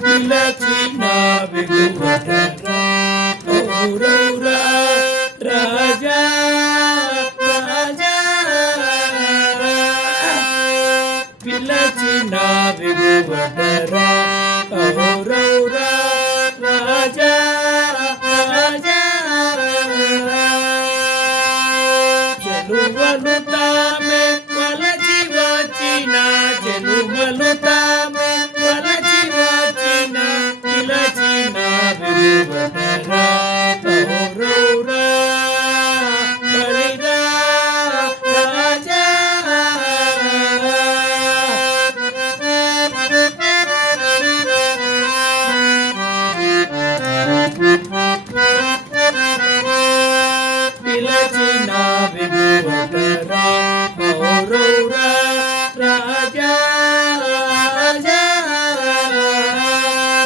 పిలచిన వెలువడరా ఔరౌరా రాజా రాజా పిలచిన వెలువడరా ఔరౌరా రాజా రాజా చెలువలు తామే వలచి వచ్చిన చెలువలు తామే వలచి వచ్చిన పిలచిన వెలువడరా ఔరౌరా బలిరా రాజా పిలచిన వెలువడరా ఔరౌరా రాజా రాజా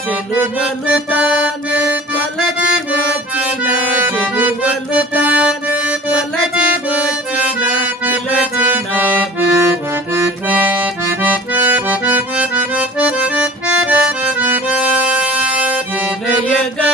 చెలువలు తానే వలచి వచ్చిన చెలువలు తానే వలచి వచ్చిన పిలచిన వెలువడరా వినయగా